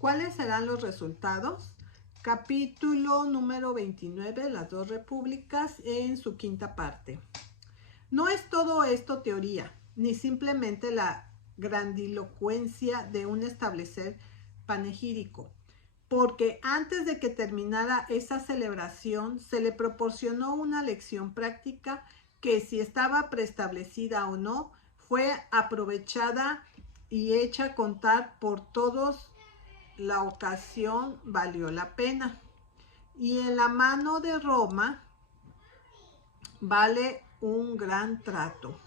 ¿Cuáles serán los resultados? Capítulo número 29, las dos repúblicas, en su quinta parte. No es todo esto teoría, ni simplemente la grandilocuencia de un establecer panegírico, porque antes de que terminara esa celebración se le proporcionó una lección práctica que, si estaba preestablecida o no, fue aprovechada y hecha a contar por todos. La ocasión valió la pena. Y en la mano de Roma vale un gran trato.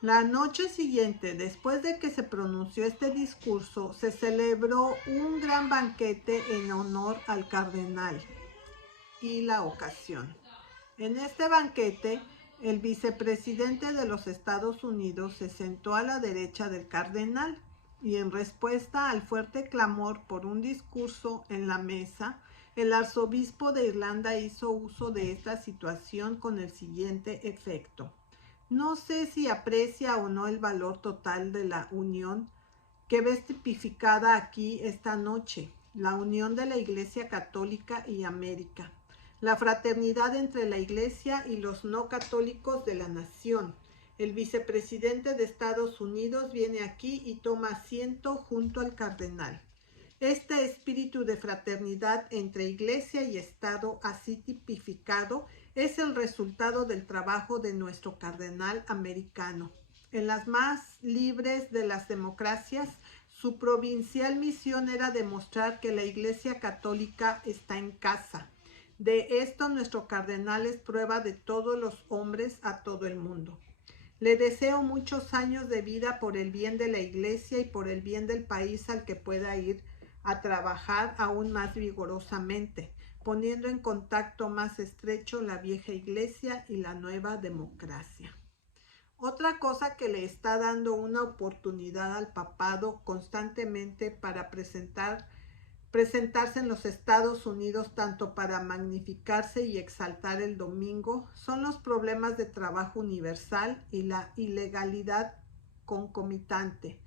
La noche siguiente, después de que se pronunció este discurso, se celebró un gran banquete en honor al cardenal y la ocasión. En este banquete, el vicepresidente de los Estados Unidos se sentó a la derecha del cardenal y, en respuesta al fuerte clamor por un discurso en la mesa, el arzobispo de Irlanda hizo uso de esta situación con el siguiente efecto. No sé si aprecia o no el valor total de la unión que ves tipificada aquí esta noche, la unión de la Iglesia Católica y América, la fraternidad entre la Iglesia y los no católicos de la nación. El vicepresidente de Estados Unidos viene aquí y toma asiento junto al cardenal. Este espíritu de fraternidad entre Iglesia y Estado, así tipificado, es el resultado del trabajo de nuestro cardenal americano. En las más libres de las democracias, su provincial misión era demostrar que la Iglesia Católica está en casa. De esto nuestro cardenal es prueba de todos los hombres a todo el mundo. Le deseo muchos años de vida por el bien de la Iglesia y por el bien del país al que pueda ir a trabajar aún más vigorosamente, poniendo en contacto más estrecho la vieja Iglesia y la nueva democracia. Otra cosa que le está dando una oportunidad al papado constantemente para presentarse en los Estados Unidos, tanto para magnificarse y exaltar el domingo, son los problemas de trabajo universal y la ilegalidad concomitante.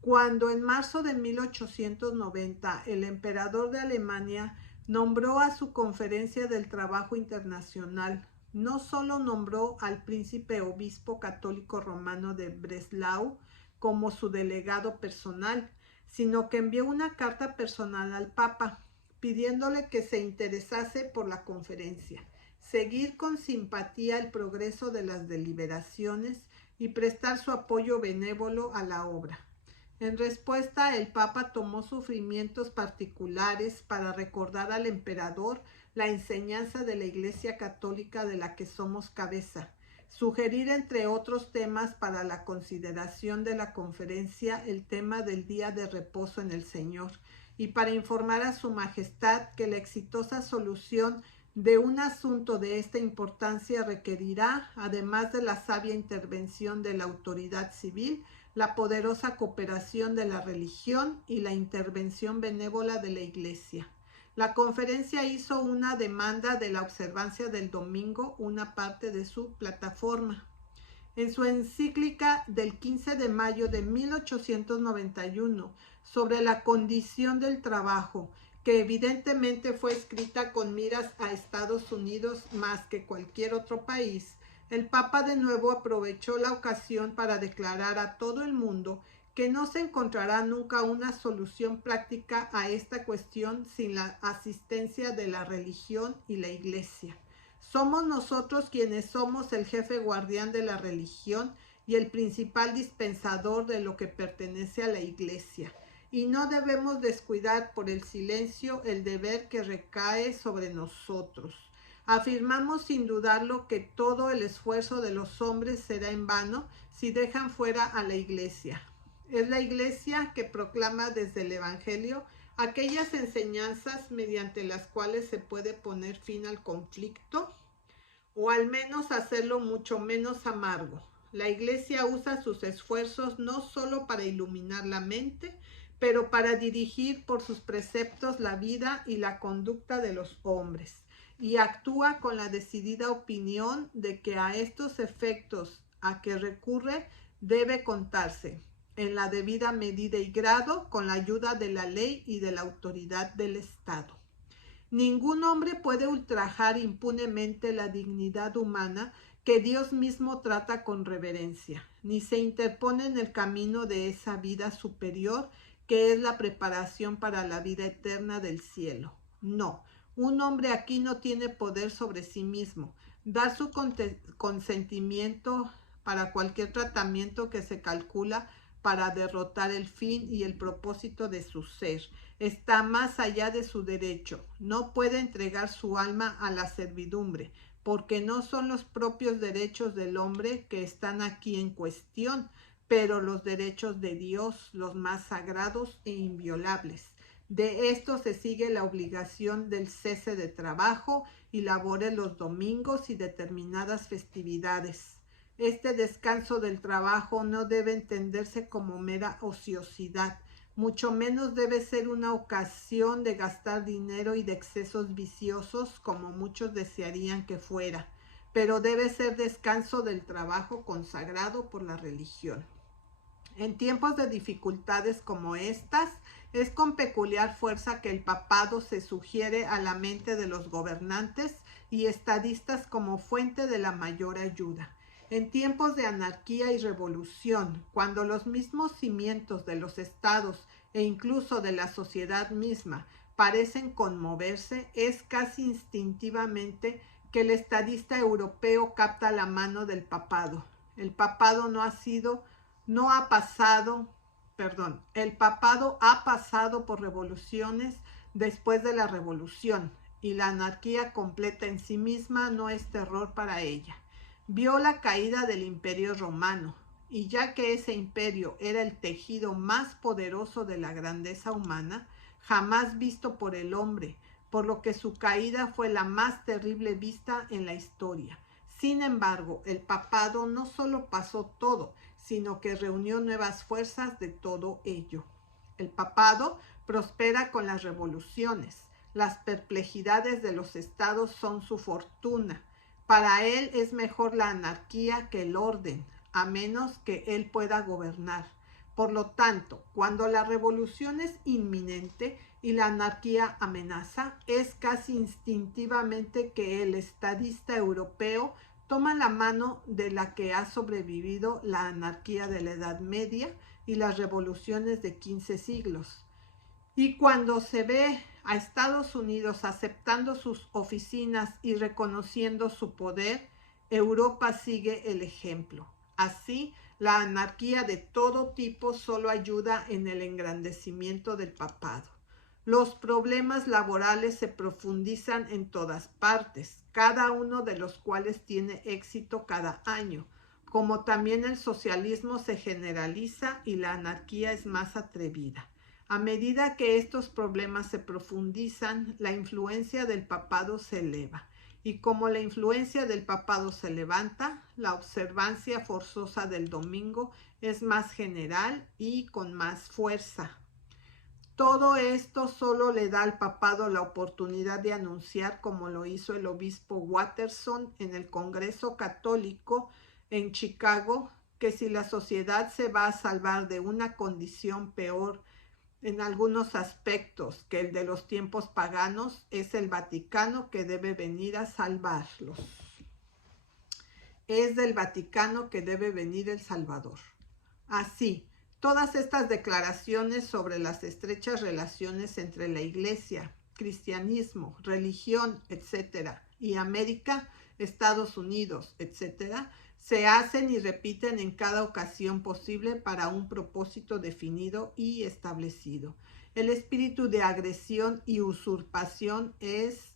Cuando en marzo de 1890 el emperador de Alemania nombró a su Conferencia del Trabajo Internacional, no solo nombró al príncipe obispo católico romano de Breslau como su delegado personal, sino que envió una carta personal al Papa, pidiéndole que se interesase por la conferencia, seguir con simpatía el progreso de las deliberaciones y prestar su apoyo benévolo a la obra. En respuesta, el Papa tomó sufrimientos particulares para recordar al emperador la enseñanza de la Iglesia Católica de la que somos cabeza, sugerir entre otros temas para la consideración de la conferencia el tema del día de reposo en el Señor, y para informar a su Majestad que la exitosa solución de un asunto de esta importancia requerirá, además de la sabia intervención de la autoridad civil, la poderosa cooperación de la religión y la intervención benévola de la Iglesia. La conferencia hizo una demanda de la observancia del domingo, una parte de su plataforma. En su encíclica del 15 de mayo de 1891 sobre la condición del trabajo, que evidentemente fue escrita con miras a Estados Unidos más que cualquier otro país, el Papa de nuevo aprovechó la ocasión para declarar a todo el mundo que no se encontrará nunca una solución práctica a esta cuestión sin la asistencia de la religión y la Iglesia. Somos nosotros quienes somos el jefe guardián de la religión y el principal dispensador de lo que pertenece a la Iglesia, y no debemos descuidar por el silencio el deber que recae sobre nosotros. Afirmamos sin dudarlo que todo el esfuerzo de los hombres será en vano si dejan fuera a la Iglesia. Es la Iglesia que proclama desde el Evangelio aquellas enseñanzas mediante las cuales se puede poner fin al conflicto, o al menos hacerlo mucho menos amargo. La Iglesia usa sus esfuerzos no solo para iluminar la mente, pero para dirigir por sus preceptos la vida y la conducta de los hombres, y actúa con la decidida opinión de que a estos efectos a que recurre debe contarse en la debida medida y grado, con la ayuda de la ley y de la autoridad del Estado. Ningún hombre puede ultrajar impunemente la dignidad humana que Dios mismo trata con reverencia, ni se interpone en el camino de esa vida superior que es la preparación para la vida eterna del cielo. No, un hombre aquí no tiene poder sobre sí mismo. Dar su consentimiento para cualquier tratamiento que se calcula para derrotar el fin y el propósito de su ser está más allá de su derecho. No puede entregar su alma a la servidumbre, porque no son los propios derechos del hombre que están aquí en cuestión, pero los derechos de Dios, los más sagrados e inviolables. De esto se sigue la obligación del cese de trabajo y labores los domingos y determinadas festividades. Este descanso del trabajo no debe entenderse como mera ociosidad, mucho menos debe ser una ocasión de gastar dinero y de excesos viciosos como muchos desearían que fuera, pero debe ser descanso del trabajo consagrado por la religión. En tiempos de dificultades como estas, es con peculiar fuerza que el papado se sugiere a la mente de los gobernantes y estadistas como fuente de la mayor ayuda. En tiempos de anarquía y revolución, cuando los mismos cimientos de los estados e incluso de la sociedad misma parecen conmoverse, es casi instintivamente que el estadista europeo capta la mano del papado. El papado el papado ha pasado por revoluciones después de la revolución, y la anarquía completa en sí misma no es terror para ella. Vio la caída del Imperio Romano, y ya que ese imperio era el tejido más poderoso de la grandeza humana, jamás visto por el hombre, por lo que su caída fue la más terrible vista en la historia. Sin embargo, el papado no solo pasó todo, sino que reunió nuevas fuerzas de todo ello. El papado prospera con las revoluciones. Las perplejidades de los estados son su fortuna. Para él es mejor la anarquía que el orden, a menos que él pueda gobernar. Por lo tanto, cuando la revolución es inminente y la anarquía amenaza, es casi instintivamente que el estadista europeo toma la mano de la que ha sobrevivido la anarquía de la Edad Media y las revoluciones de 15 siglos. Y cuando se ve a Estados Unidos aceptando sus oficinas y reconociendo su poder, Europa sigue el ejemplo. Así, la anarquía de todo tipo solo ayuda en el engrandecimiento del papado. Los problemas laborales se profundizan en todas partes, cada uno de los cuales tiene éxito cada año, como también el socialismo se generaliza y la anarquía es más atrevida. A medida que estos problemas se profundizan, la influencia del papado se eleva. Y como la influencia del papado se levanta, la observancia forzosa del domingo es más general y con más fuerza. Todo esto solo le da al papado la oportunidad de anunciar, como lo hizo el obispo Watterson en el Congreso Católico en Chicago, que si la sociedad se va a salvar de una condición peor en algunos aspectos que el de los tiempos paganos, es el Vaticano que debe venir a salvarlos. Es del Vaticano que debe venir el Salvador. Así, todas estas declaraciones sobre las estrechas relaciones entre la Iglesia, cristianismo, religión, etc., y América, Estados Unidos, etc., se hacen y repiten en cada ocasión posible para un propósito definido y establecido. El espíritu de agresión y usurpación es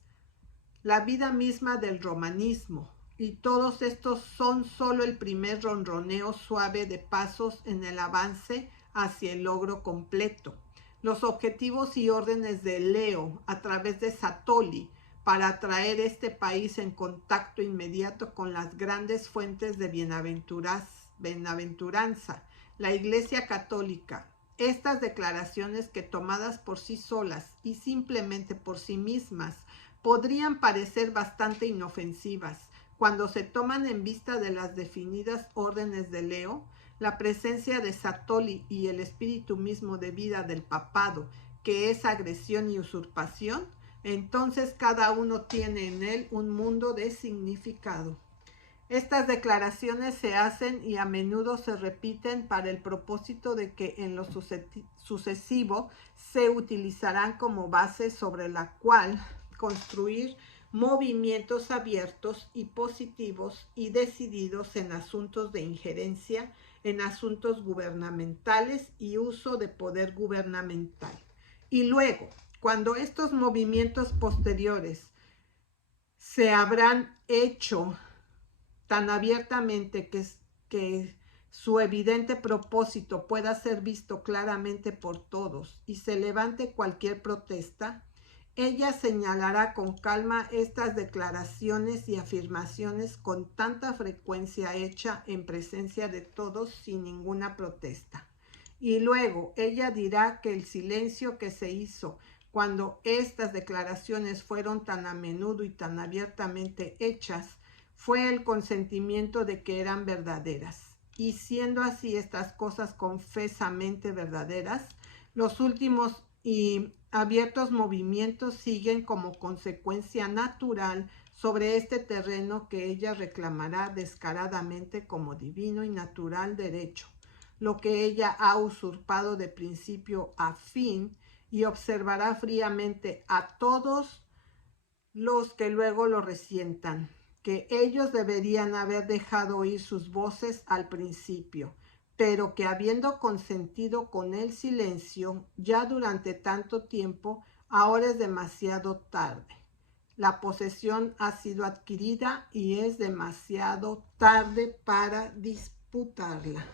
la vida misma del romanismo, y todos estos son solo el primer ronroneo suave de pasos en el avance hacia el logro completo. Los objetivos y órdenes de Leo a través de Satolli para atraer este país en contacto inmediato con las grandes fuentes de bienaventuranza, la Iglesia Católica. Estas declaraciones que tomadas por sí solas y simplemente por sí mismas podrían parecer bastante inofensivas, cuando se toman en vista de las definidas órdenes de Leo, la presencia de Satoli y el espíritu mismo de vida del papado, que es agresión y usurpación, entonces cada uno tiene en él un mundo de significado. Estas declaraciones se hacen y a menudo se repiten para el propósito de que en lo sucesivo se utilizarán como base sobre la cual construir movimientos abiertos y positivos y decididos en asuntos de injerencia, en asuntos gubernamentales y uso de poder gubernamental. Y luego, cuando estos movimientos posteriores se habrán hecho tan abiertamente que su evidente propósito pueda ser visto claramente por todos y se levante cualquier protesta, ella señalará con calma estas declaraciones y afirmaciones con tanta frecuencia hecha en presencia de todos sin ninguna protesta. Y luego ella dirá que el silencio que se hizo cuando estas declaraciones fueron tan a menudo y tan abiertamente hechas fue el consentimiento de que eran verdaderas. Y siendo así estas cosas confesamente verdaderas, los últimos y abiertos movimientos siguen como consecuencia natural sobre este terreno que ella reclamará descaradamente como divino y natural derecho, lo que ella ha usurpado de principio a fin, y observará fríamente a todos los que luego lo resientan, que ellos deberían haber dejado oír sus voces al principio, pero que habiendo consentido con el silencio ya durante tanto tiempo, ahora es demasiado tarde. La posesión ha sido adquirida y es demasiado tarde para disputarla.